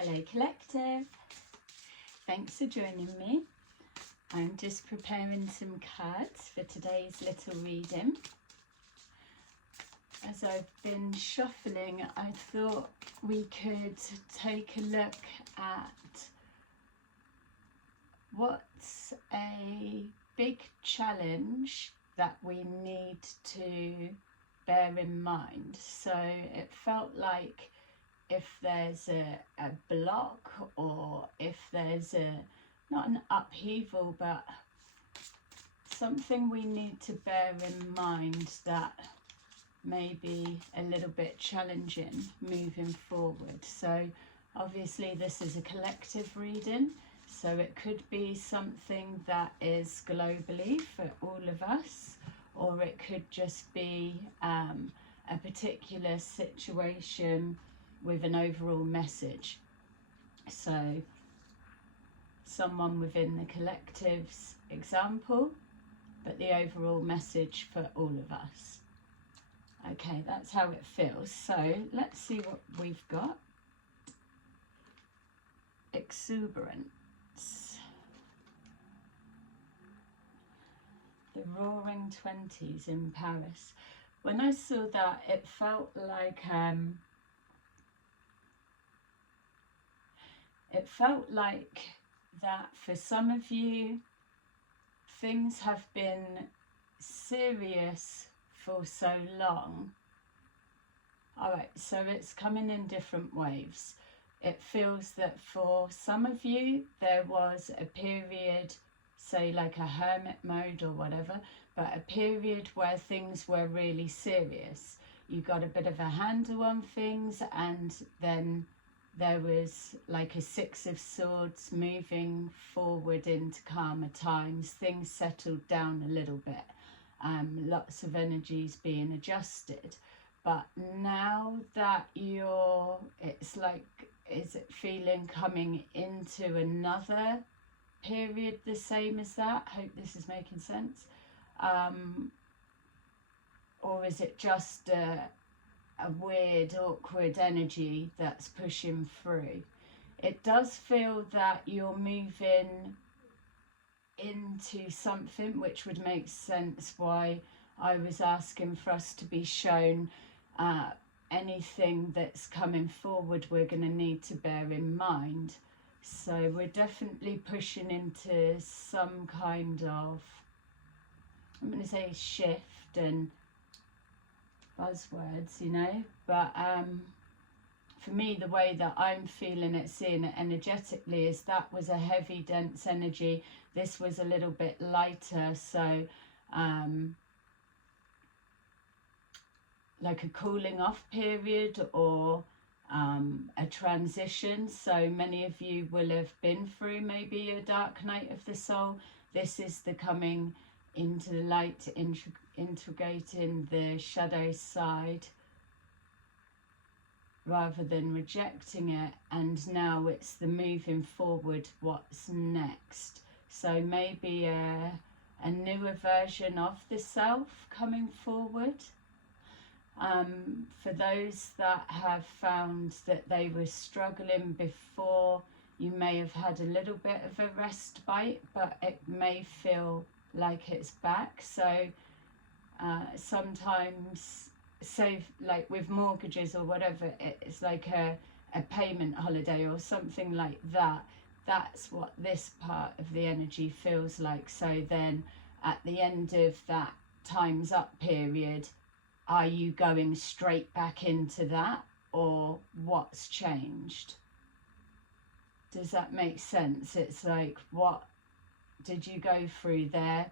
Hello Collective, thanks for joining me. I'm just preparing some cards for today's little reading. As I've been shuffling, I thought we could take a look at what's a big challenge that we need to bear in mind. So it felt like if there's a block, or if there's not an upheaval, but something we need to bear in mind that may be a little bit challenging moving forward. So obviously this is a collective reading, so it could be something that is globally for all of us, or it could just be a particular situation with an overall message. So someone within the collective's example, but the overall message for all of us. Okay, that's how it feels. So let's see what we've got. Exuberance. The Roaring Twenties in Paris. When I saw that, it felt like that for some of you, things have been serious for so long. All right, so it's coming in different waves. It feels that for some of you, there was a period, say like a hermit mode or whatever, but a period where things were really serious. You got a bit of a handle on things, and then there was like a Six of Swords moving forward into calmer times. Things settled down a little bit. Lots of energies being adjusted. But now that it's like, is it feeling coming into another period the same as that? Hope this is making sense. Or is it just a weird, awkward energy that's pushing through? It does feel that you're moving into something, which would make sense why I was asking for us to be shown anything that's coming forward we're going to need to bear in mind. So we're definitely pushing into some kind of, I'm going to say, shift and buzzwords, you know, but for me, the way that I'm feeling it, seeing it energetically, is that was a heavy, dense energy. This was a little bit lighter, so like a cooling off period, or a transition. So many of you will have been through maybe a dark night of the soul. This is the coming into the light, integrating the shadow side rather than rejecting it, and now it's the moving forward, what's next. So maybe a newer version of the self coming forward. For those that have found that they were struggling before, you may have had a little bit of a respite, but it may feel like it's back. So sometimes, say like with mortgages or whatever, it's like a payment holiday or something like that. That's what this part of the energy feels like. So then at the end of that time's up period, are you going straight back into that, or what's changed? Does that make sense? It's like, what did you go through there?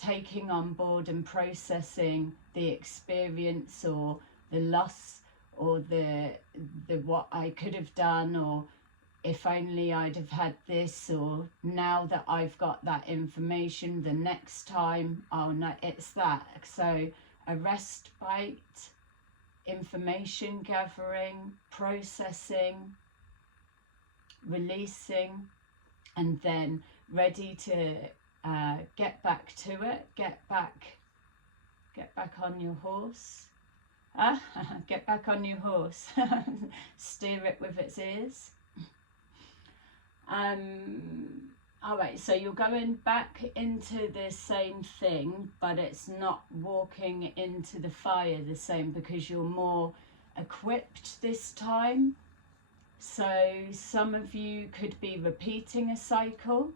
Taking on board and processing the experience, or the loss, or the what I could have done, or if only I'd have had this, or now that I've got that information, the next time, oh no, it's that. So a respite, information gathering, processing, releasing, and then ready to get back to it, get back on your horse. Get back on your horse. Steer it with its ears. All right, so you're going back into the same thing, but it's not walking into the fire the same because you're more equipped this time. So some of you could be repeating a cycle.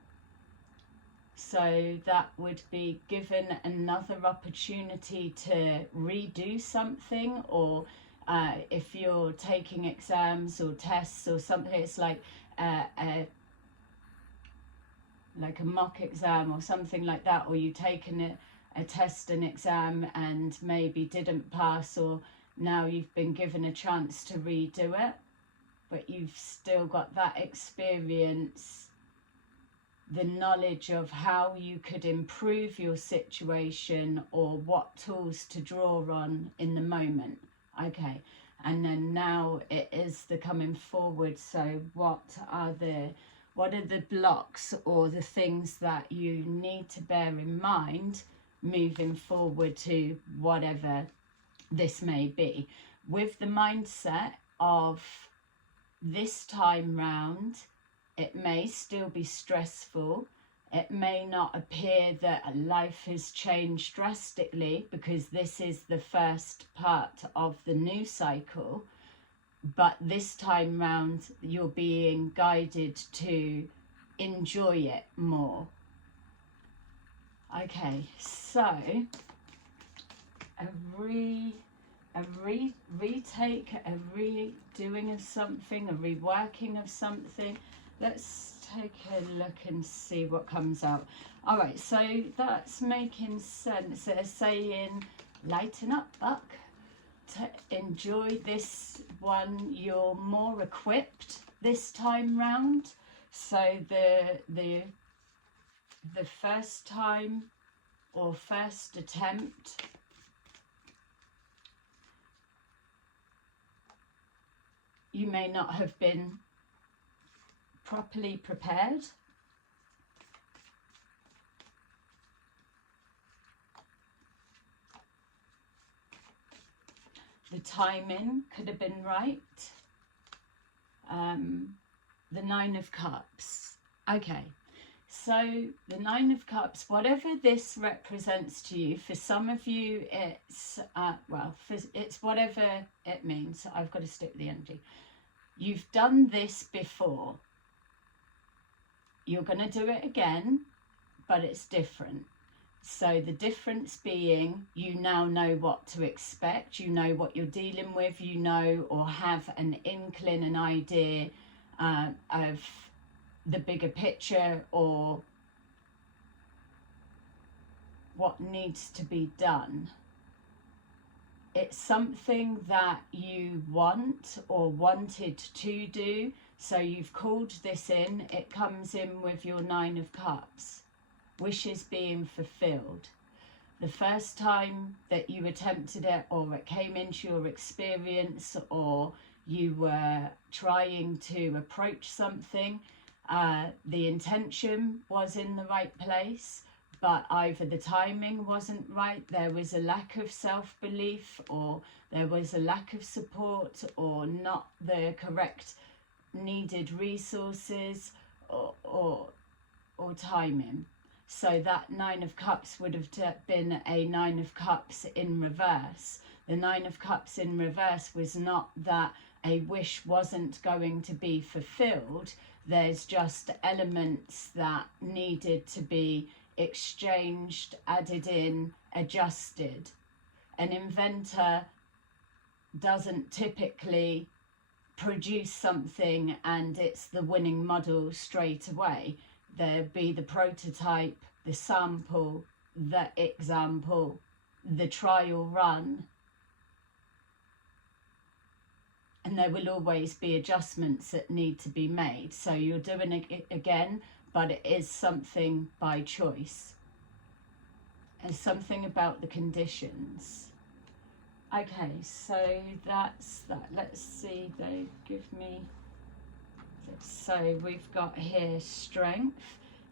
So that would be given another opportunity to redo something, or if you're taking exams or tests or something, it's like a mock exam or something like that, or you've taken a test, an exam, and maybe didn't pass, or now you've been given a chance to redo it, but you've still got that experience, the knowledge of how you could improve your situation or what tools to draw on in the moment. Okay, and then now it is the coming forward. So what are the blocks or the things that you need to bear in mind moving forward to whatever this may be, with the mindset of this time round? It may still be stressful. It may not appear that life has changed drastically because this is the first part of the new cycle. But this time round, you're being guided to enjoy it more. Okay, so a retake, a redoing of something, a reworking of something. Let's take a look and see what comes out. All right, so that's making sense. They're saying, lighten up, Buck. To enjoy this one, you're more equipped this time round. So the first time or first attempt, you may not have been properly prepared. The timing could have been right. The Nine of Cups. Okay, so the Nine of Cups, whatever this represents to you, for some of you it's, it's whatever it means. I've got to stick with the energy. You've done this before. You're going to do it again, but it's different. So the difference being, you now know what to expect, you know what you're dealing with, you know, or have an inkling, an idea of the bigger picture or what needs to be done. It's something that you want or wanted to do, so you've called this in. It comes in with your Nine of Cups. Wishes being fulfilled. The first time that you attempted it, or it came into your experience, or you were trying to approach something, the intention was in the right place, but either the timing wasn't right, there was a lack of self-belief, or there was a lack of support, or not the correct needed resources, or timing. So that Nine of Cups would have been a Nine of Cups in reverse. The Nine of Cups in reverse was not that a wish wasn't going to be fulfilled. There's just elements that needed to be exchanged, added in, adjusted. An inventor doesn't typically produce something and it's the winning model straight away. There'd be the prototype, the sample, the example, the trial run. And there will always be adjustments that need to be made. So you're doing it again, but it is something by choice. And something about the conditions. Okay, so that's that. Let's see, they give me... So we've got here strength.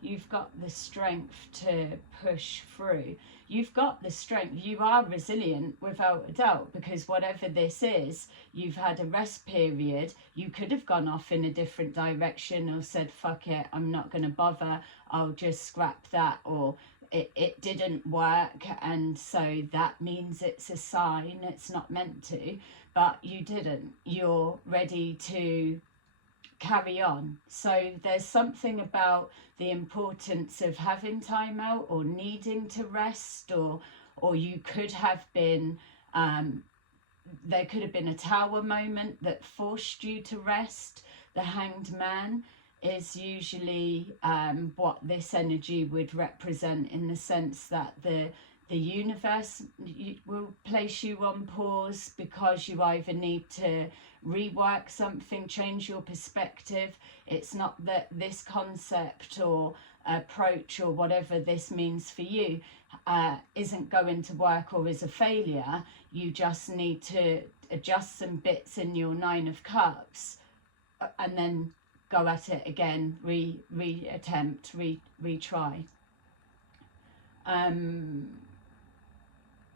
You've got the strength to push through. You've got the strength. You are resilient without a doubt, because whatever this is, you've had a rest period. You could have gone off in a different direction or said, fuck it, I'm not going to bother. I'll just scrap that. Or it didn't work, and so that means it's a sign, it's not meant to. But you didn't. You're ready to carry on. So there's something about the importance of having time out or needing to rest, or you could have been there could have been a tower moment that forced you to rest. The Hanged Man is usually what this energy would represent, in the sense that the universe will place you on pause because you either need to rework something, change your perspective. It's not that this concept or approach or whatever this means for you isn't going to work or is a failure. You just need to adjust some bits in your Nine of Cups and then go at it again, re-attempt, retry.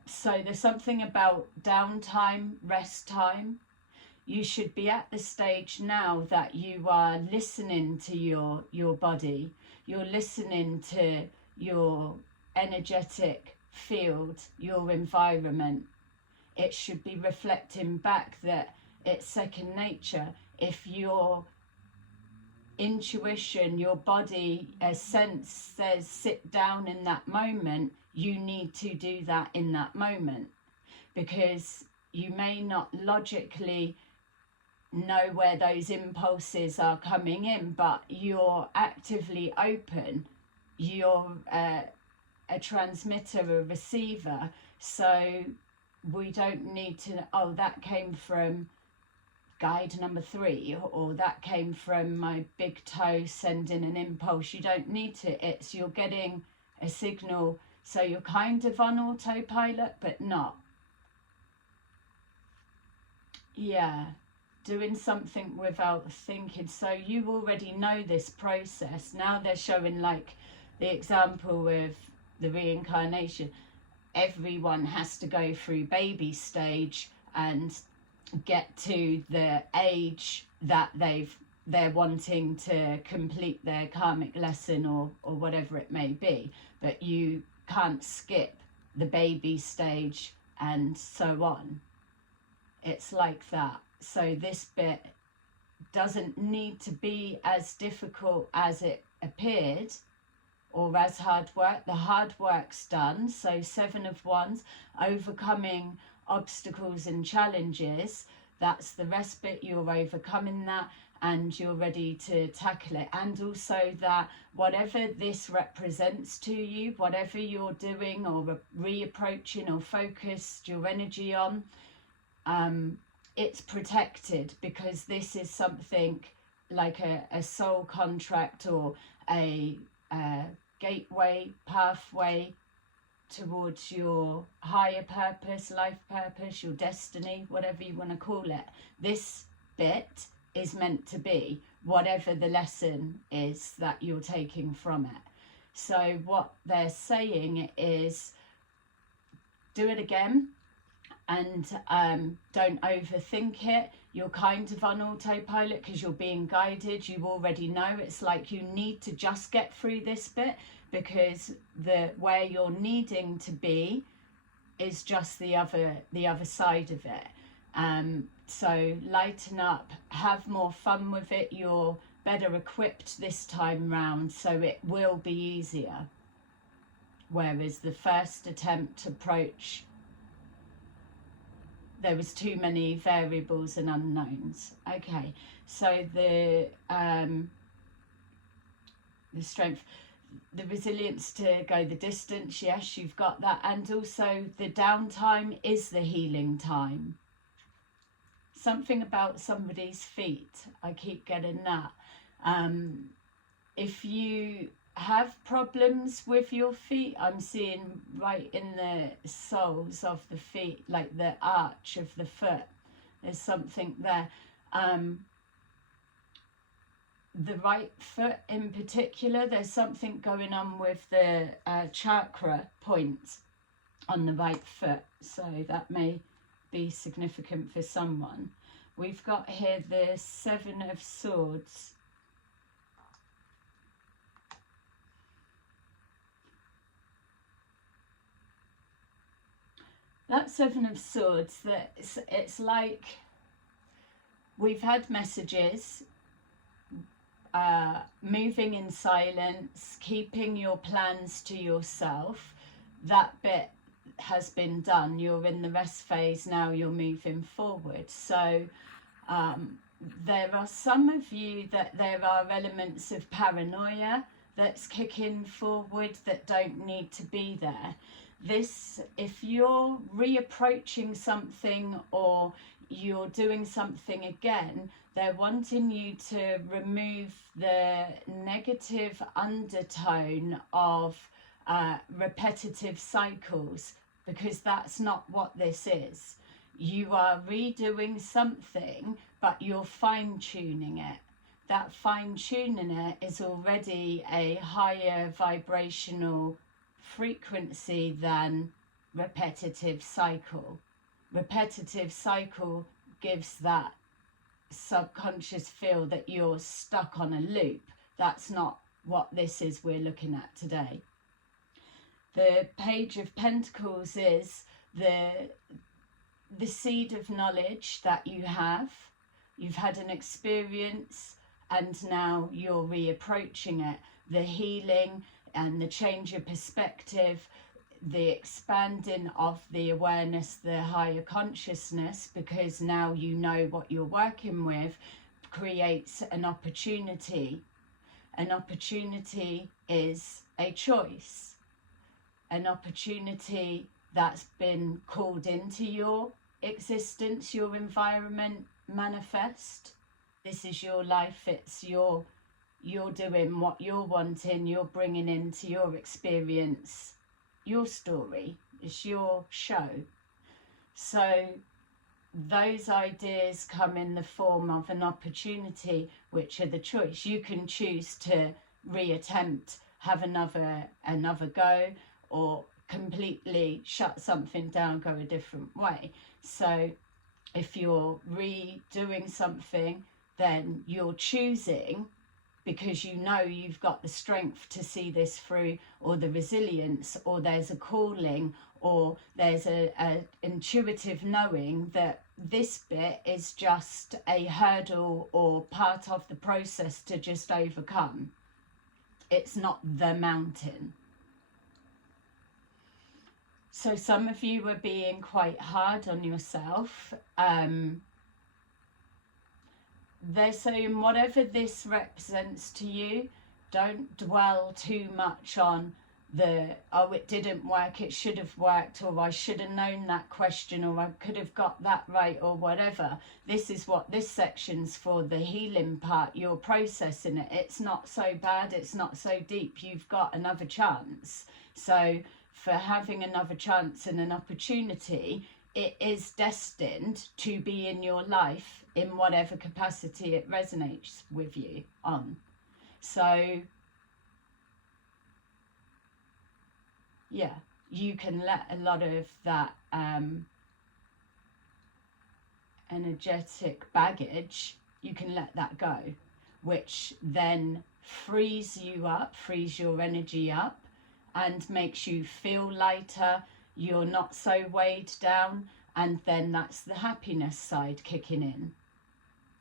So there's something about downtime, rest time. You should be at the stage now that you are listening to your body. You're listening to your energetic field, your environment. It should be reflecting back that it's second nature. If your intuition, your body, a sense says sit down in that moment, you need to do that in that moment, because you may not logically know where those impulses are coming in, but you're actively open. You're a transmitter, a receiver, so we don't need to, oh, that came from guide number 3, or that came from my big toe sending an impulse. You don't need to. It's, you're getting a signal, so you're kind of on autopilot, but not. Yeah, doing something without thinking. So you already know this process. Now they're showing, like the example with the reincarnation. Everyone has to go through baby stage and get to the age that they're wanting to complete their karmic lesson, or whatever it may be. But you can't skip the baby stage and so on. It's like that. So this bit doesn't need to be as difficult as it appeared, or as hard work. The hard work's done. So 7 of Wands, overcoming obstacles and challenges. That's the respite. You're overcoming that and you're ready to tackle it. And also that whatever this represents to you, whatever you're doing or reapproaching or focused your energy on, it's protected, because this is something like a soul contract, or a gateway, pathway towards your higher purpose, life purpose, your destiny, whatever you want to call it. This bit is meant to be whatever the lesson is that you're taking from it. So what they're saying is, do it again, and don't overthink it. You're kind of on autopilot because you're being guided. You already know. It's like you need to just get through this bit, because where you're needing to be is just the other side of it. So lighten up, have more fun with it. You're better equipped this time round, so it will be easier. Whereas the first attempt approach, there was too many variables and unknowns. Okay, so the strength, the resilience to go the distance, yes, you've got that. And also the downtime is the healing time. Something about somebody's feet, I keep getting that. If you have problems with your feet, I'm seeing right in the soles of the feet, like the arch of the foot, there's something there. the right foot in particular. There's something going on with the chakra point on the right foot, so that may be significant for someone. We've got here the Seven of Swords. That Seven of Swords, it's like we've had messages, moving in silence, keeping your plans to yourself. That bit has been done. You're in the rest phase now, you're moving forward. So there are some of you that there are elements of paranoia that's kicking forward that don't need to be there. This, if you're reapproaching something or you're doing something again, they're wanting you to remove the negative undertone of repetitive cycles, because that's not what this is. You are redoing something, but you're fine-tuning it. That fine-tuning it is already a higher vibrational frequency than repetitive cycle. Repetitive cycle gives that subconscious feel that you're stuck on a loop. That's not what this is we're looking at today. The Page of Pentacles is the seed of knowledge that you have. You've had an experience and now you're reapproaching it. The healing and the change of perspective, the expanding of the awareness, the higher consciousness, because now you know what you're working with, creates an opportunity. An opportunity is a choice. An opportunity that's been called into your existence, your environment, manifest. This is your life, it's you're doing what you're wanting, you're bringing into your experience, your story, it's your show. So those ideas come in the form of an opportunity, which are the choice. You can choose to reattempt, have another go, or completely shut something down, go a different way. So if you're redoing something, then you're choosing because you know you've got the strength to see this through, or the resilience, or there's a calling, or there's a intuitive knowing that this bit is just a hurdle or part of the process to just overcome. It's not the mountain. So some of you are being quite hard on yourself. They're saying whatever this represents to you, don't dwell too much on the, oh, it didn't work, it should have worked, or I should have known that question, or I could have got that right, or whatever. This is what this section's for, the healing part. You're processing it. It's not so bad, it's not so deep. You've got another chance. So for having another chance and an opportunity, it is destined to be in your life in whatever capacity it resonates with you on. So yeah, you can let a lot of that energetic baggage, you can let that go, which then frees you up, frees your energy up, and makes you feel lighter. You're not so weighed down, and then that's the happiness side kicking in.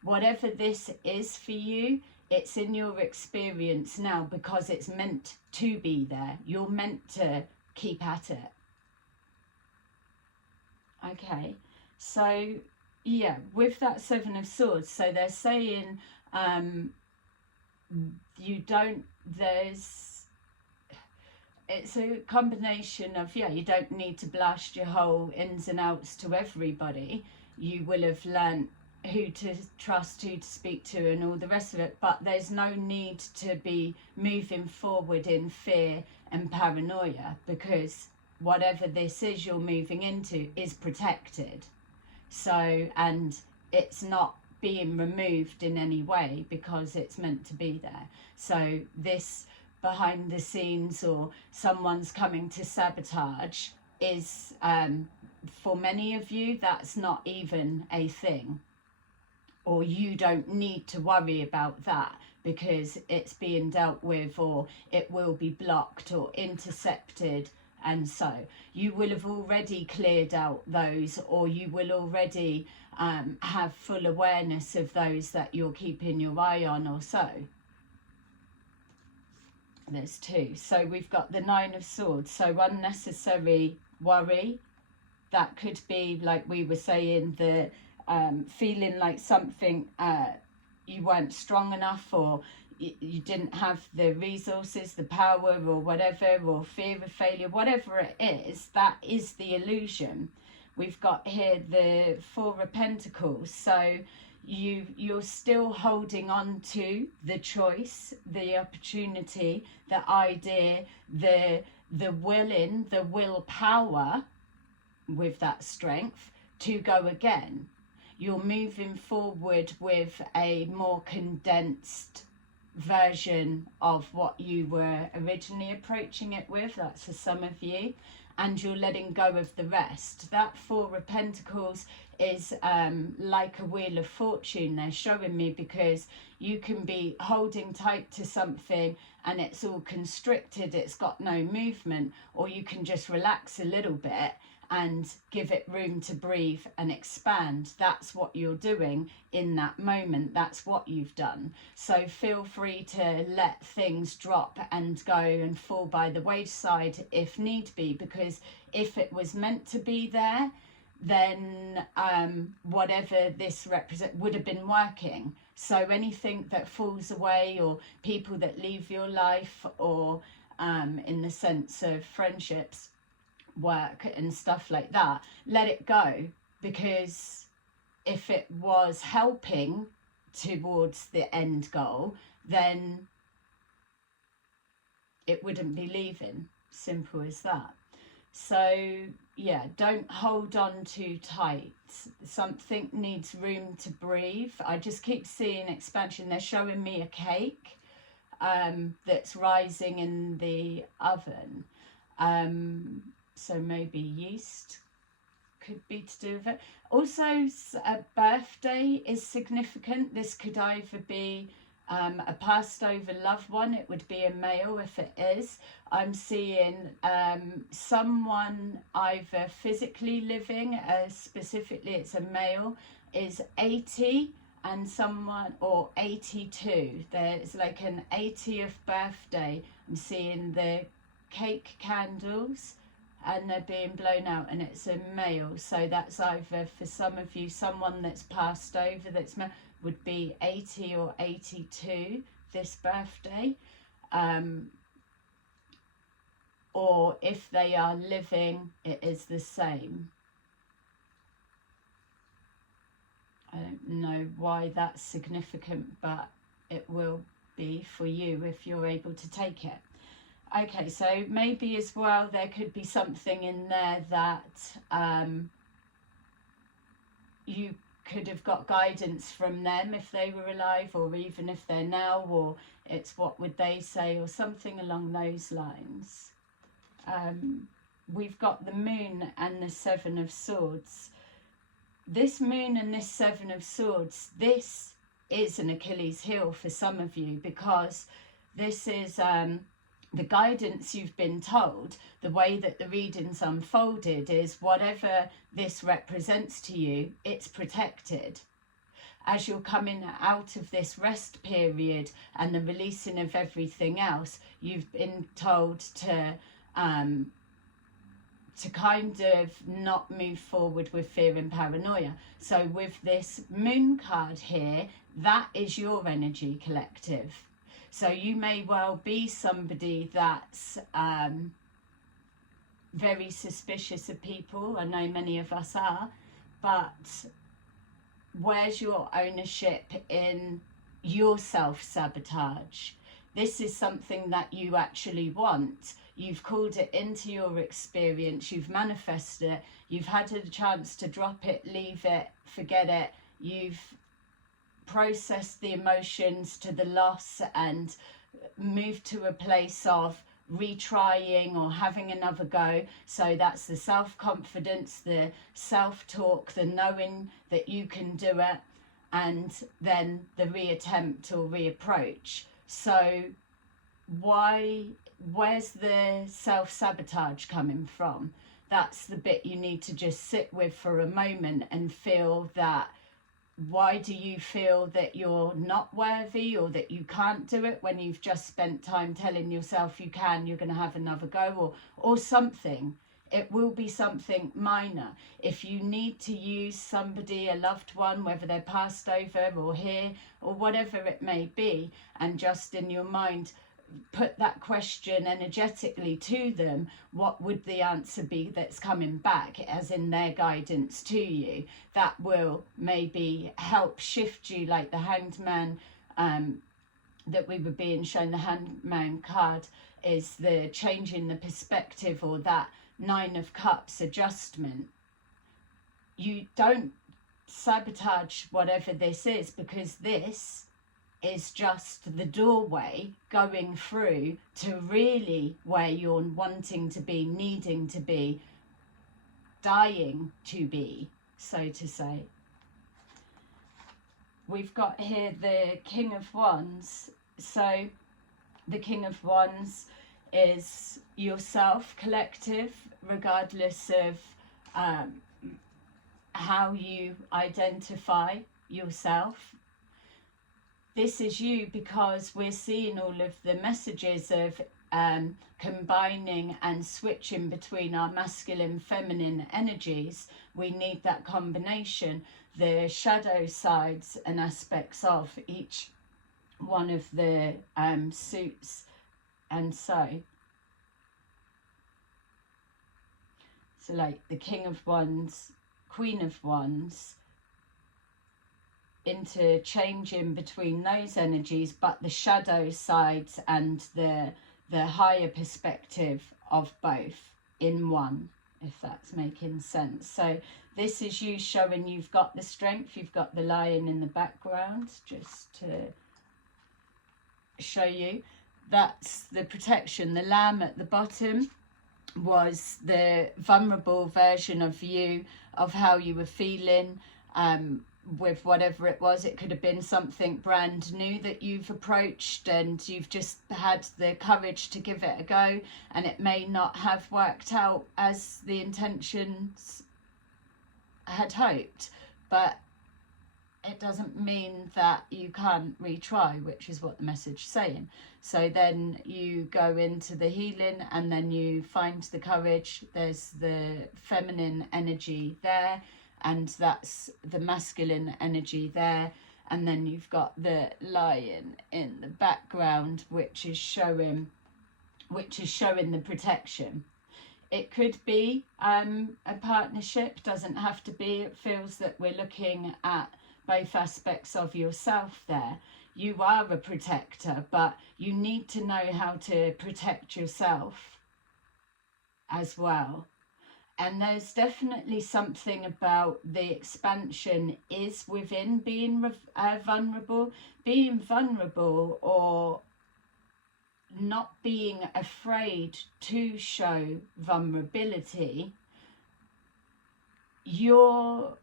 Whatever this is for you, it's in your experience now because it's meant to be there. You're meant to keep at it. Okay, so yeah, with that Seven of Swords, so they're saying you don't, it's a combination of, yeah, you don't need to blast your whole ins and outs to everybody. You will have learnt who to trust, who to speak to, and all the rest of it, but there's no need to be moving forward in fear and paranoia, because whatever this is you're moving into is protected. So, and it's not being removed in any way because it's meant to be there. So this behind the scenes or someone's coming to sabotage is, for many of you, that's not even a thing, or you don't need to worry about that because it's being dealt with, or it will be blocked or intercepted. And so you will have already cleared out those, or you will already have full awareness of those that you're keeping your eye on, or so. There's two. So we've got the Nine of Swords. So unnecessary worry. That could be, like we were saying, the feeling like something, you weren't strong enough, or you didn't have the resources, the power, or whatever, or fear of failure, whatever it is, that is the illusion. We've got here the Four of Pentacles. So you're still holding on to the choice, the opportunity, the idea, the willpower with that strength to go again. You're moving forward with a more condensed version of what you were originally approaching it with. That's for some of you. And you're letting go of the rest. That Four of Pentacles is like a Wheel of Fortune, they're showing me, because you can be holding tight to something and it's all constricted, it's got no movement, or you can just relax a little bit and give it room to breathe and expand. That's what you're doing in that moment. That's what you've done. So feel free to let things drop and go and fall by the wayside if need be, because if it was meant to be there, then whatever this represents would have been working. So anything that falls away, or people that leave your life, or in the sense of friendships, work and stuff like that, let it go, because if it was helping towards the end goal, then it wouldn't be leaving. Simple as that. So yeah, don't hold on too tight. Something needs room to breathe. I just keep seeing expansion. They're showing me a cake that's rising in the oven. So maybe yeast could be to do with it. Also, a birthday is significant. This could either be a passed over loved one. It would be a male if it is. I'm seeing someone either physically living, specifically it's a male, is 80, and someone, or 82. There's like an 80th birthday. I'm seeing the cake candles and they're being blown out, and it's a male. So that's either, for some of you, someone that's passed over, that's would be 80 or 82 this birthday. Or if they are living, it is the same. I don't know why that's significant, but it will be for you if you're able to take it. Okay, so maybe as well there could be something in there that you could have got guidance from them if they were alive, or even if they're now, or it's what would they say, or something along those lines. We've got the Moon and the Seven of Swords. This Moon and this Seven of Swords, this is an Achilles heel for some of you, because this is the guidance you've been told. The way that the readings unfolded is whatever this represents to you, it's protected. As you're coming out of this rest period and the releasing of everything else, you've been told to kind of not move forward with fear and paranoia. So with this Moon card here, that is your energy collective. So you may well be somebody that's very suspicious of people. I know many of us are, but where's your ownership in your self-sabotage? This is something that you actually want. You've called it into your experience, you've manifested it, you've had a chance to drop it, leave it, forget it. You've process the emotions to the loss and move to a place of retrying or having another go. So that's the self-confidence, the self-talk, the knowing that you can do it, and then the reattempt or reapproach. So where's the self-sabotage coming from? That's the bit you need to just sit with for a moment and feel that. Why do you feel that you're not worthy or that you can't do it when you've just spent time telling yourself you can, you're going to have another go, or something? It will be something minor. If you need to use somebody, a loved one, whether they're passed over or here or whatever it may be, and just in your mind put that question energetically to them, what would the answer be that's coming back, as in their guidance to you? That will maybe help shift you, like the Hanged Man that we were being shown. The Hanged Man card is the changing the perspective, or that Nine of Cups adjustment. You don't sabotage whatever this is, because this is just the doorway going through to really where you're wanting to be, needing to be, dying to be, so to say. We've got here the King of Wands. So the King of Wands is yourself, collective, regardless of how you identify yourself. This is you, because we're seeing all of the messages of combining and switching between our masculine, feminine energies. We need that combination, the shadow sides and aspects of each one of the suits. And so like the King of Wands, Queen of Wands, interchanging between those energies, but the shadow sides and the higher perspective of both in one, if that's making sense. So this is you showing you've got the strength, you've got the lion in the background, just to show you. That's the protection. The lamb at the bottom was the vulnerable version of you, of how you were feeling, with whatever it was. It could have been something brand new that you've approached and you've just had the courage to give it a go, and it may not have worked out as the intentions had hoped, but it doesn't mean that you can't retry, which is what the message is saying. So then you go into the healing, and then you find the courage. There's the feminine energy there, and that's the masculine energy there, and then you've got the lion in the background, which is showing the protection. It could be a partnership, doesn't have to be. It feels that we're looking at both aspects of yourself there. You are a protector, but you need to know how to protect yourself as well. And there's definitely something about the expansion is within being vulnerable. Being vulnerable, or not being afraid to show vulnerability, you're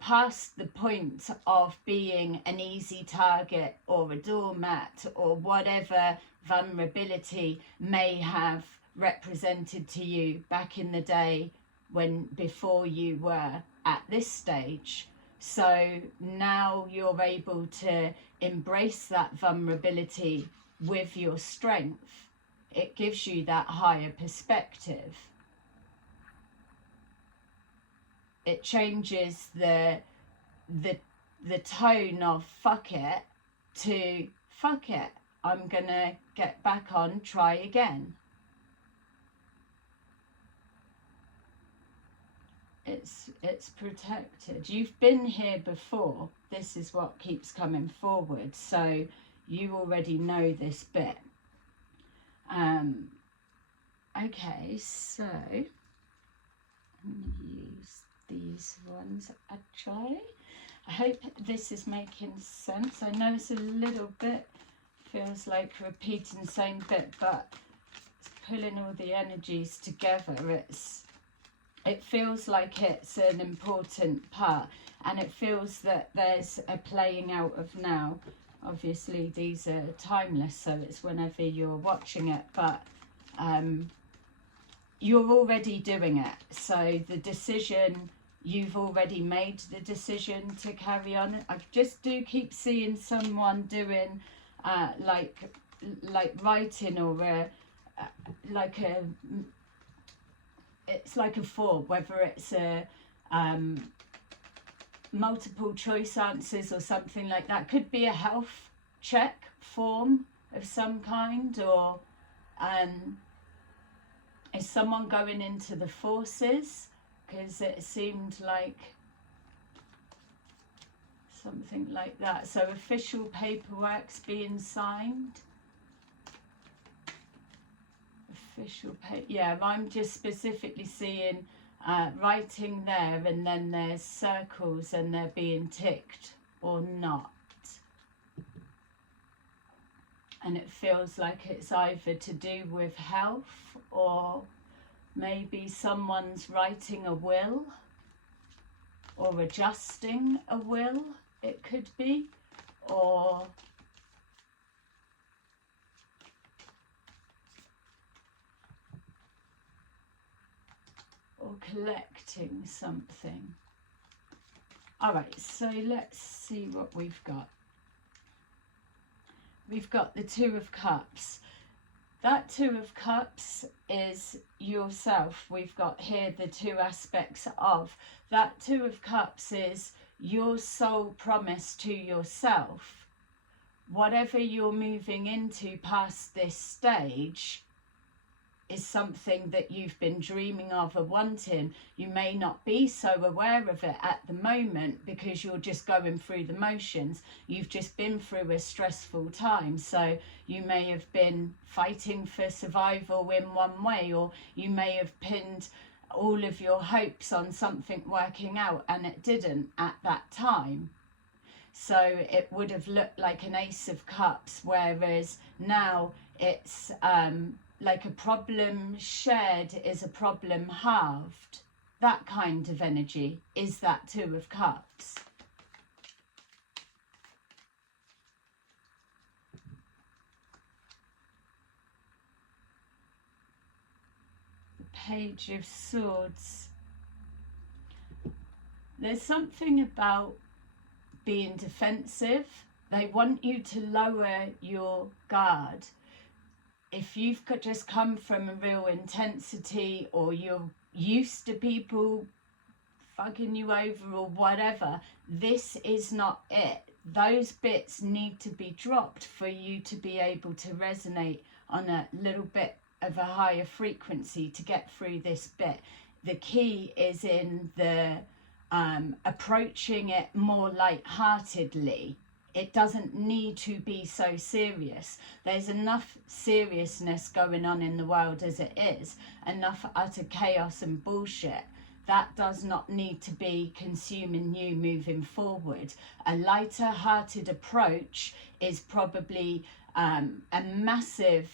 past the point of being an easy target or a doormat, or whatever vulnerability may have represented to you back in the day before you were at this stage. So now you're able to embrace that vulnerability with your strength. It gives you that higher perspective. It changes the tone of fuck it to fuck it, I'm gonna get back on, try again. It's protected. You've been here before. This is what keeps coming forward, so you already know this bit. Okay, so I'm gonna use these ones actually. I hope this is making sense. I know it's a little bit, feels like repeating the same bit, but it's pulling all the energies together. It feels like it's an important part, and it feels that there's a playing out of now. Obviously these are timeless, so it's whenever you're watching it, but you're already doing it. So the decision, you've already made the decision to carry on. I just do keep seeing someone doing like writing, or it's like a form, whether it's a multiple choice answers or something like that. Could be a health check form of some kind, or is someone going into the forces? Because it seemed like something like that. So official paperwork's being signed. Official paper, yeah, I'm just specifically seeing writing there, and then there's circles and they're being ticked or not. And it feels like it's either to do with health, or maybe someone's writing a will or adjusting a will, it could be, or collecting something. All right, so let's see what we've got. We've got the Two of Cups. That Two of Cups is yourself. We've got here the two aspects of. That Two of Cups is your soul promise to yourself. Whatever you're moving into past this stage is something that you've been dreaming of or wanting. You may not be so aware of it at the moment because you're just going through the motions. You've just been through a stressful time, so you may have been fighting for survival in one way, or you may have pinned all of your hopes on something working out and it didn't at that time. So it would have looked like an Ace of Cups, whereas now it's like a problem shared is a problem halved. That kind of energy is that Two of Cups. The Page of Swords. There's something about being defensive. They want you to lower your guard. If you've just come from a real intensity, or you're used to people fucking you over or whatever, this is not it. Those bits need to be dropped for you to be able to resonate on a little bit of a higher frequency to get through this bit. The key is in the approaching it more light-heartedly. It doesn't need to be so serious. There's enough seriousness going on in the world as it is, enough utter chaos and bullshit. That does not need to be consuming you moving forward. A lighter hearted approach is probably a massive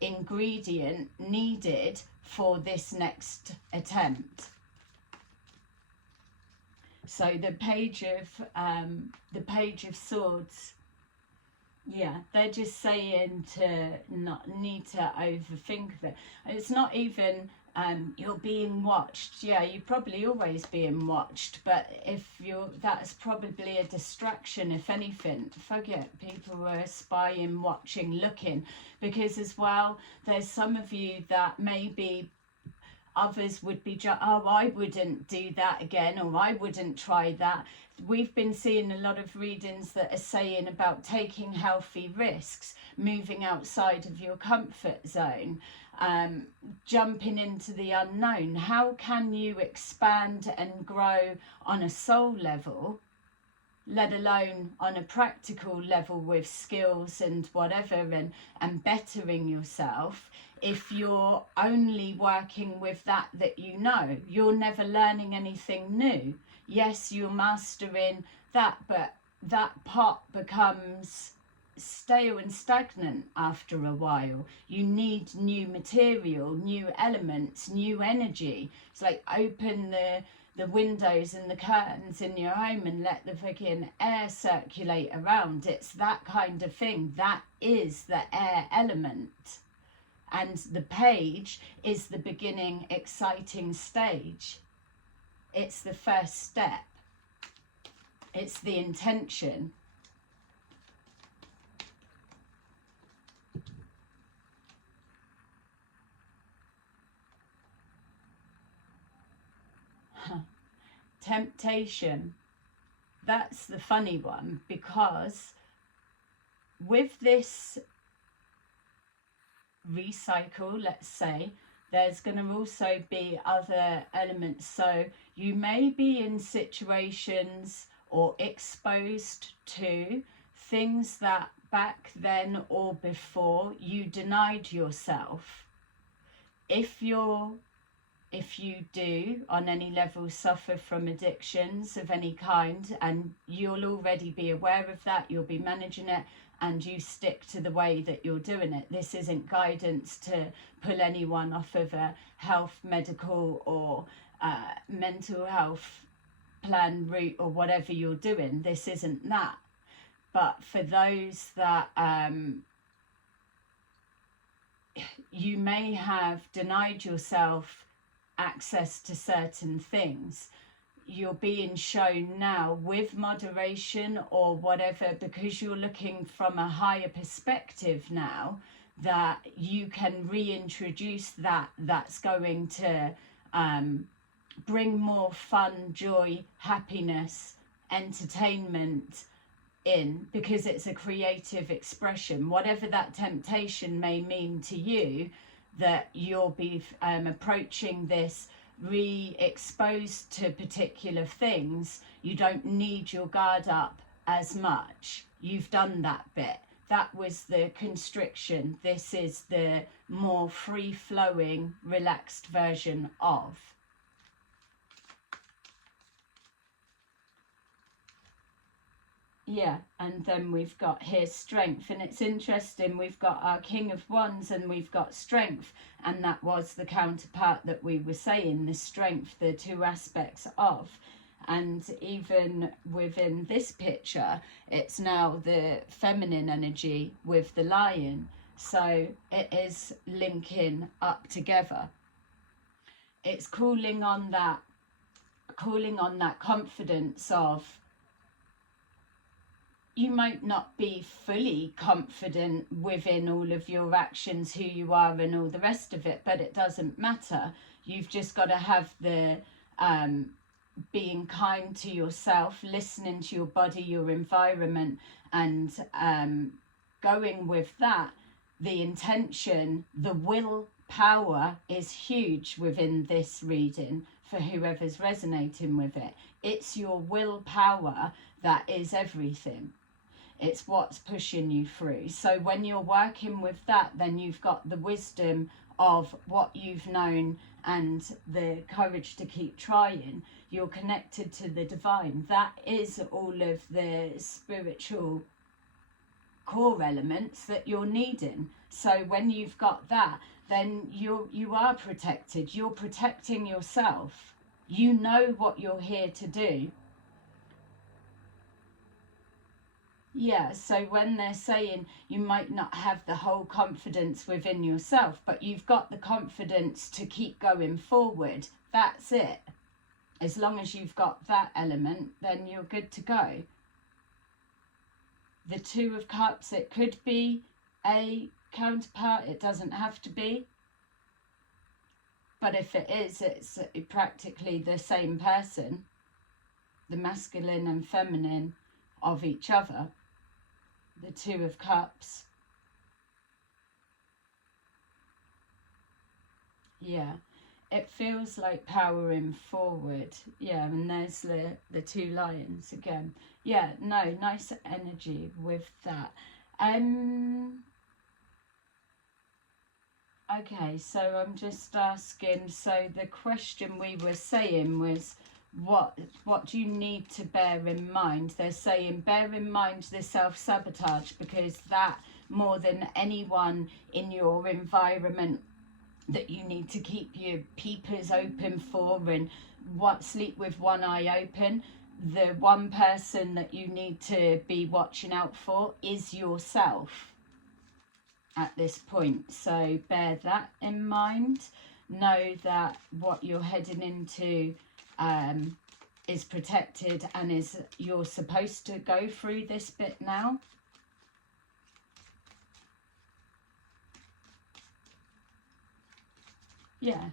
ingredient needed for this next attempt. So the Page of Swords, yeah, they're just saying to not need to overthink of it. It's not even you're being watched. Yeah, you're probably always being watched, but if you're, that's probably a distraction, if anything. Forget people are spying, watching, looking, because as well, there's some of you that maybe others would be, oh, I wouldn't do that again, or I wouldn't try that. We've been seeing a lot of readings that are saying about taking healthy risks, moving outside of your comfort zone, jumping into the unknown. How can you expand and grow on a soul level, let alone on a practical level with skills and whatever, and bettering yourself, if you're only working with that you know? You're never learning anything new. yes, you're mastering that, but that pot becomes stale and stagnant after a while. You need new material, new elements, new energy. It's like open the windows and the curtains in your home and let the freaking air circulate around. It's that kind of thing. That is the air element. And the page is the beginning, exciting stage. It's the first step. It's the intention. Temptation. That's the funny one, because with this recycle, let's say, there's going to also be other elements. So you may be in situations or exposed to things that back then or before you denied yourself. If you do on any level suffer from addictions of any kind, and you'll already be aware of that, you'll be managing it, and you stick to the way that you're doing it. This isn't guidance to pull anyone off of a health, medical or mental health plan route or whatever you're doing. This isn't that. But for those that you may have denied yourself access to certain things, you're being shown now with moderation or whatever, because you're looking from a higher perspective now, that you can reintroduce that. That's going to bring more fun, joy, happiness, entertainment in, because it's a creative expression. Whatever that temptation may mean to you, that you'll be approaching this re-exposed to particular things. You don't need your guard up as much. You've done that bit. That was the constriction. This is the more free-flowing, relaxed version of. Yeah, and then we've got here strength, and it's interesting, we've got our King of Wands and we've got strength, and that was the counterpart that we were saying, the strength, the two aspects of. And even within this picture, it's now the feminine energy with the lion, so it is linking up together. It's calling on that confidence of, you might not be fully confident within all of your actions, who you are and all the rest of it, but it doesn't matter. You've just got to have the being kind to yourself, listening to your body, your environment, and going with that. The intention, the willpower is huge within this reading for whoever's resonating with it. It's your willpower that is everything. It's what's pushing you through. So when you're working with that, then you've got the wisdom of what you've known and the courage to keep trying. You're connected to the divine. That is all of the spiritual core elements that you're needing. So when you've got that, then you are protected. You're protecting yourself. You know what you're here to do. Yeah, so when they're saying you might not have the whole confidence within yourself, but you've got the confidence to keep going forward, that's it. As long as you've got that element, then you're good to go. The Two of Cups, it could be a counterpart, it doesn't have to be. But if it is, it's practically the same person, the masculine and feminine of each other. The Two of Cups. Yeah, it feels like powering forward. Yeah, and there's the two lions again. Yeah, no, nice energy with that. Okay, so I'm just asking, so the question we were saying was, what do you need to bear in mind? They're saying bear in mind the self-sabotage, because that, more than anyone in your environment that you need to keep your peepers open for, and sleep with one eye open, the one person that you need to be watching out for is yourself at this point. So bear that in mind. Know that what you're heading into is protected, and you're supposed to go through this bit now. Yeah,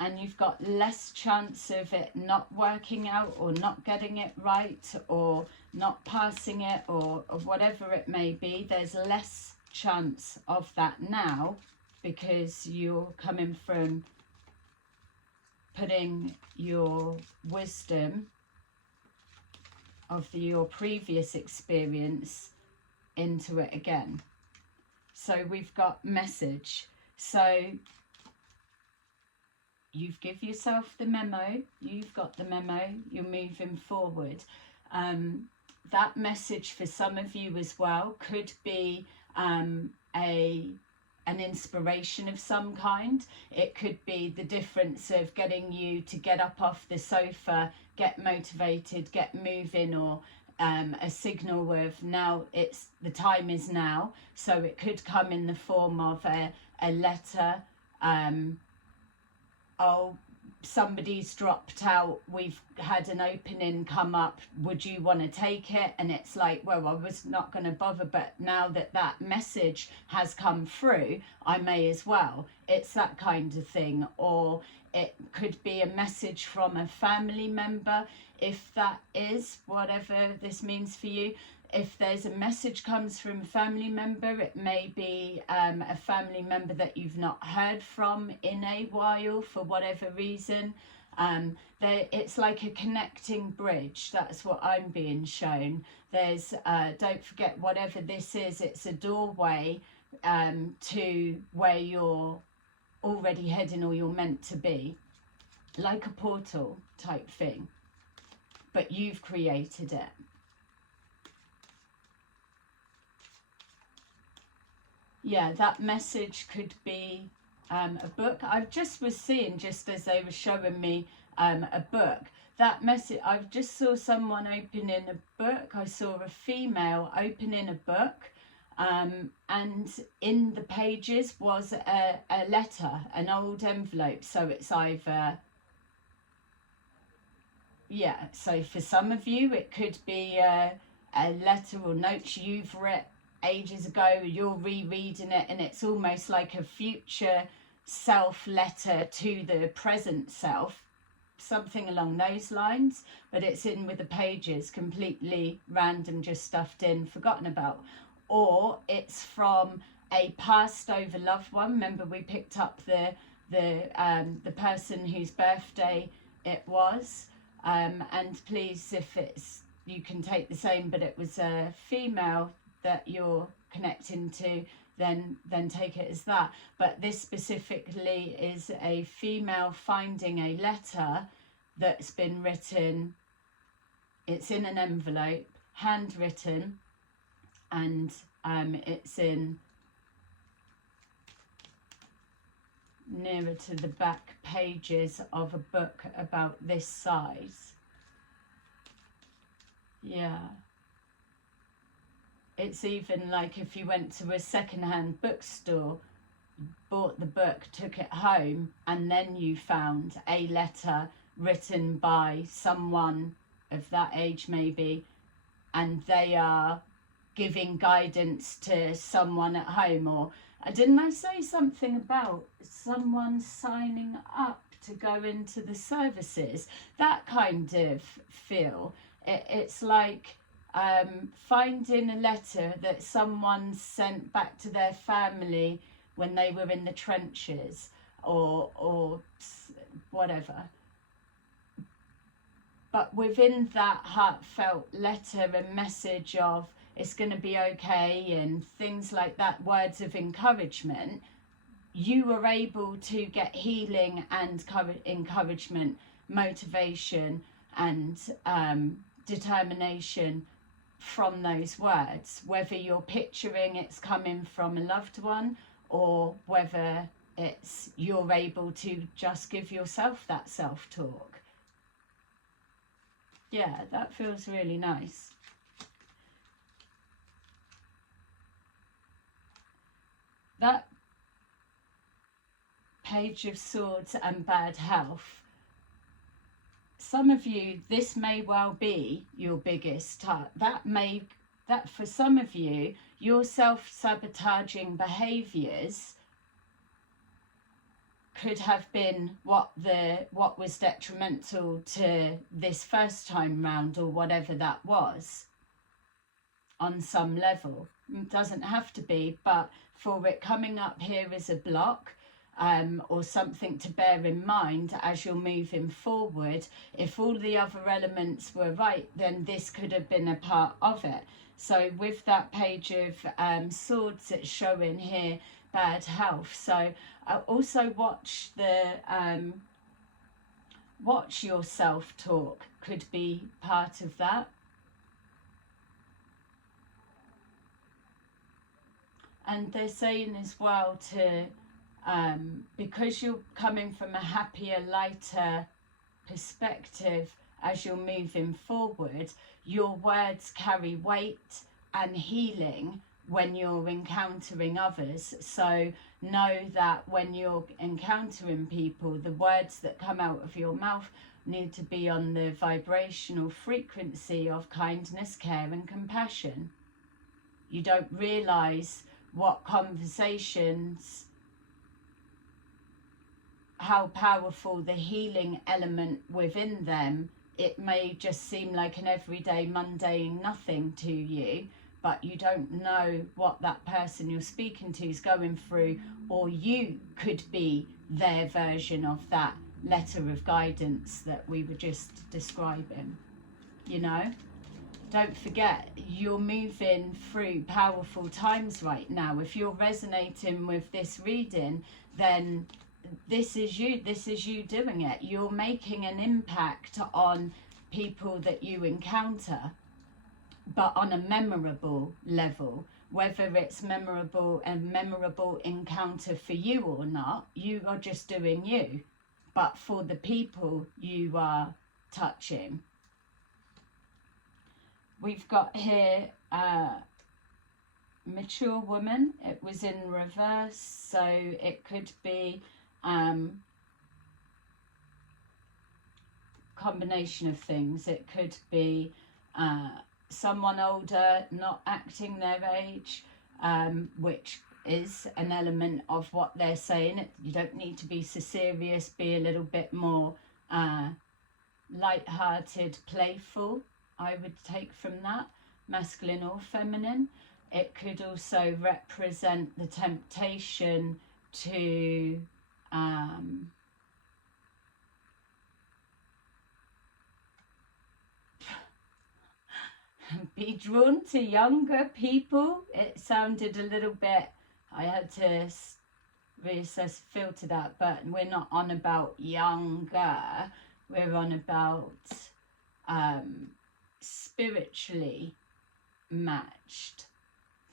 and you've got less chance of it not working out, or not getting it right, or not passing it, or whatever it may be. There's less chance of that now, because you're coming from putting your wisdom of your previous experience into it again. So we've got message. So you've give yourself the memo, you've got the memo, you're moving forward. That message for some of you as well could be an inspiration of some kind. It could be the difference of getting you to get up off the sofa, get motivated, get moving, or a signal of now the time is now. So it could come in the form of a letter. Oh, somebody's dropped out, we've had an opening come up, would you want to take it? And it's like, well, I was not going to bother, but now that message has come through, I may as well. It's that kind of thing. Or it could be a message from a family member, if that is whatever this means for you. If there's a message comes from a family member, it may be a family member that you've not heard from in a while for whatever reason. It's like a connecting bridge. That's what I'm being shown. There's, don't forget, whatever this is, it's a doorway to where you're already heading, or you're meant to be. Like a portal type thing. But you've created it. Yeah, that message could be a book. I just was seeing, just as they were showing me a book, that message, I just saw someone opening a book. I saw a female opening a book, and in the pages was a letter, an old envelope. So it's either, yeah, so for some of you it could be a letter or notes you've written ages ago, you're rereading it, and it's almost like a future self letter to the present self, something along those lines. But it's in with the pages completely random, just stuffed in, forgotten about. Or it's from a passed over loved one. Remember, we picked up the person whose birthday it was, and please, if it's, you can take the same, but it was a female that you're connecting to, then take it as that. But this specifically is a female finding a letter that's been written. It's in an envelope, handwritten, and it's in nearer to the back pages of a book about this size. Yeah. It's even like if you went to a second-hand bookstore, bought the book, took it home, and then you found a letter written by someone of that age maybe, and they are giving guidance to someone at home. Or didn't I say something about someone signing up to go into the services? That kind of feel. It's like finding a letter that someone sent back to their family when they were in the trenches, or whatever. But within that heartfelt letter and message of it's going to be okay and things like that, words of encouragement, you were able to get healing and encouragement, motivation, and determination from those words, whether you're picturing it's coming from a loved one or whether it's you're able to just give yourself that self-talk. Yeah, that feels really nice. That Page of Swords and bad health. Some of you, this may well be your biggest that for some of you, your self-sabotaging behaviours could have been what was detrimental to this first time round, or whatever that was, on some level. It doesn't have to be, but for it coming up here as a block, or something to bear in mind as you're moving forward, if all the other elements were right, then this could have been a part of it. So with that Page of Swords, it's showing here bad health. So also watch your self-talk, could be part of that. And they're saying as well to because you're coming from a happier, lighter perspective as you're moving forward, your words carry weight and healing when you're encountering others. So know that when you're encountering people, the words that come out of your mouth need to be on the vibrational frequency of kindness, care and compassion. You don't realise what conversations, how powerful the healing element within them. It may just seem like an everyday mundane nothing to you, but you don't know what that person you're speaking to is going through, or you could be their version of that letter of guidance that we were just describing. You know, don't forget, you're moving through powerful times right now. If you're resonating with this reading, then this is you doing it. You're making an impact on people that you encounter, but on a memorable level. Whether it's a memorable encounter for you or not, you are just doing you, but for the people you are touching. We've got here mature woman. It was in reverse, so it could be combination of things. It could be someone older not acting their age, which is an element of what they're saying. You don't need to be so serious, be a little bit more light-hearted, playful, I would take from that, masculine or feminine. It could also represent the temptation to be drawn to younger people. It sounded a little bit, I had to reassess, filter that, but we're not on about younger, we're on about spiritually matched.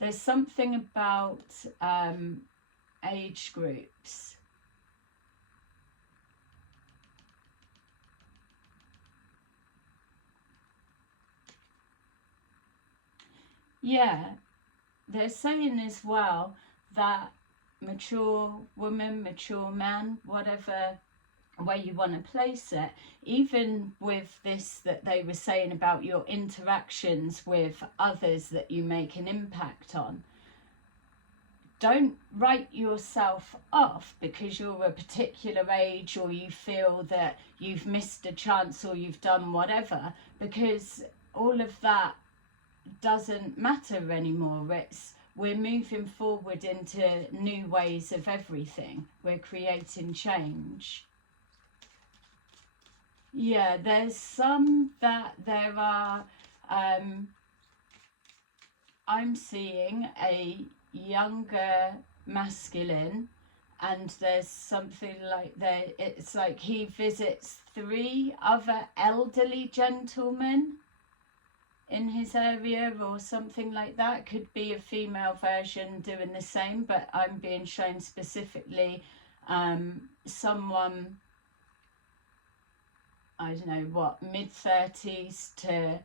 There's something about age groups. Yeah, they're saying as well that mature woman, mature man, whatever way you want to place it, even with this that they were saying about your interactions with others that you make an impact on, don't write yourself off because you're a particular age, or you feel that you've missed a chance, or you've done whatever, because all of that doesn't matter anymore. We're moving forward into new ways of everything. We're creating change. Yeah, there's some that there are, I'm seeing a younger masculine and there's something like it's like he visits 3 other elderly gentlemen in his area or something like that. Could be a female version doing the same, but I'm being shown specifically someone, I don't know what, mid-30s to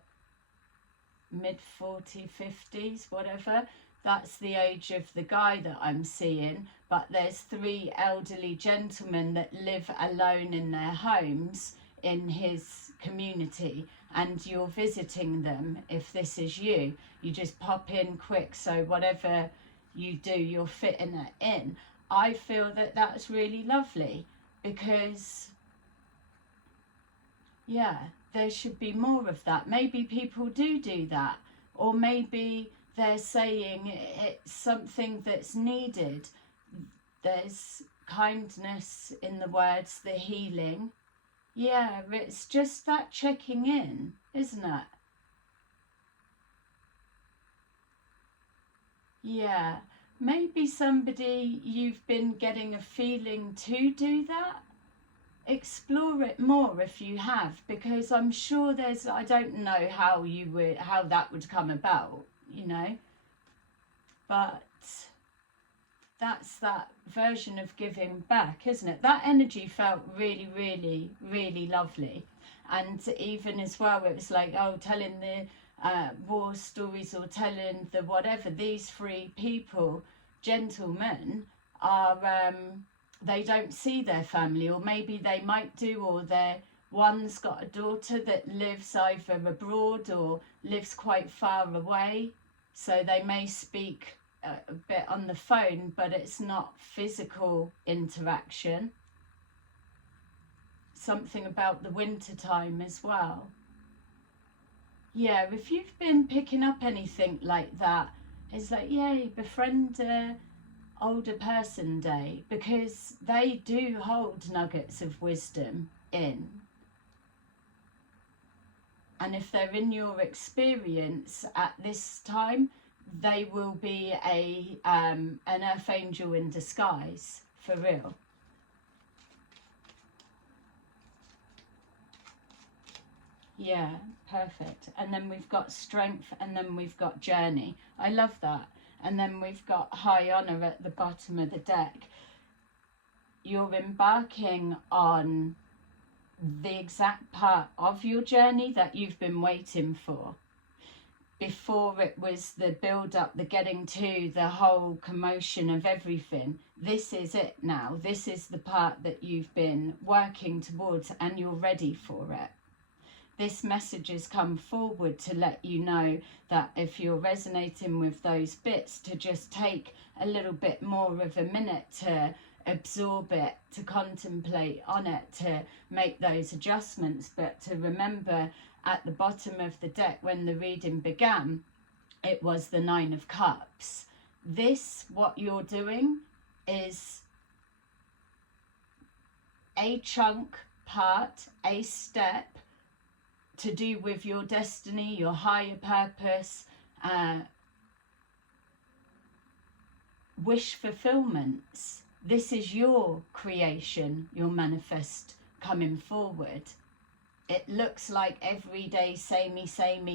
mid-40s, 50s, whatever. That's the age of the guy that I'm seeing, but there's 3 elderly gentlemen that live alone in their homes in his community, and you're visiting them. If this is you, you just pop in quick, so whatever you do, you're fitting it in. I feel that that's really lovely, because yeah, there should be more of that. Maybe people do that, or maybe they're saying it's something that's needed. There's kindness in the words, the healing. Yeah, it's just that checking in, isn't it? Yeah, maybe somebody you've been getting a feeling to do that. Explore it more if you have, because I'm sure there's, I don't know how that would come about, you know, but that's that version of giving back, isn't it? That energy felt really, really, really lovely. And even as well, it was like, oh, telling the war stories or telling the whatever, these 3 people, gentlemen, are they don't see their family, or maybe they might do, or one's got a daughter that lives either abroad or lives quite far away, so they may speak a bit on the phone, but it's not physical interaction. Something about the winter time as well. Yeah, if you've been picking up anything like that, it's like, yay, befriend older person day, because they do hold nuggets of wisdom in. And if they're in your experience at this time, they will be an earth angel in disguise, for real. Yeah, perfect. And then we've got strength, and then we've got journey. I love that. And then we've got high honor at the bottom of the deck. You're embarking on the exact part of your journey that you've been waiting for. Before it was the build up, the getting to, the whole commotion of everything. This is it now. This is the part that you've been working towards, and you're ready for it. This message has come forward to let you know that if you're resonating with those bits, to just take a little bit more of a minute to absorb it, to contemplate on it, to make those adjustments. But to remember, at the bottom of the deck when the reading began, it was the 9 of Cups. This, what you're doing, is a chunk, part, a step to do with your destiny, your higher purpose, wish fulfillments. This is your creation, your manifest coming forward. It looks like everyday samey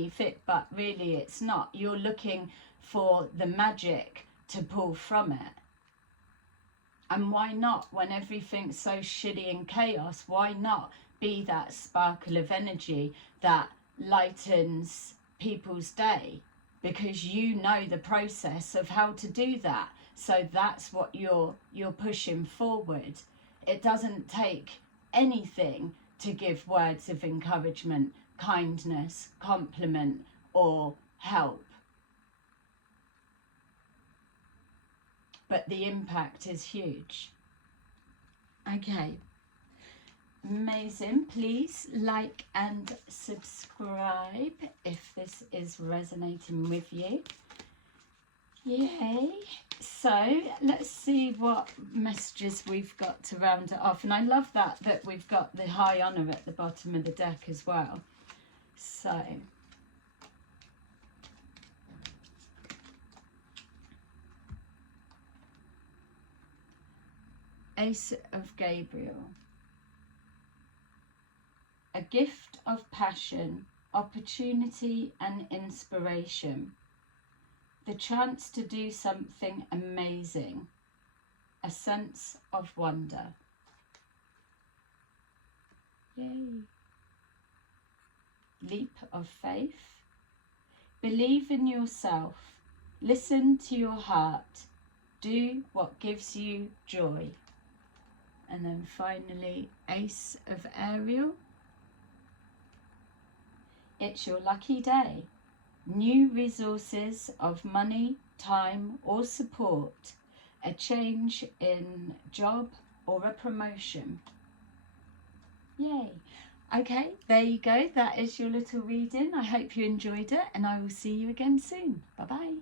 fit, but really it's not. You're looking for the magic to pull from it. And why not, when everything's so shitty and chaos, why not be that sparkle of energy that lightens people's day? Because you know the process of how to do that. So that's what you're pushing forward. It doesn't take anything to give words of encouragement, kindness, compliment, or help. But the impact is huge. Okay. Amazing. Please like and subscribe if this is resonating with you. Yay. So let's see what messages we've got to round it off. And I love that we've got the high honor at the bottom of the deck as well. So Ace of Gabriel. A gift of passion, opportunity and inspiration. The chance to do something amazing. A sense of wonder. Yay. Leap of faith. Believe in yourself. Listen to your heart. Do what gives you joy. And then finally, Ace of Ariel. It's your lucky day. New resources of money, time or support. A change in job or a promotion. Yay. Okay, there you go. That is your little reading. I hope you enjoyed it and I will see you again soon. Bye-bye.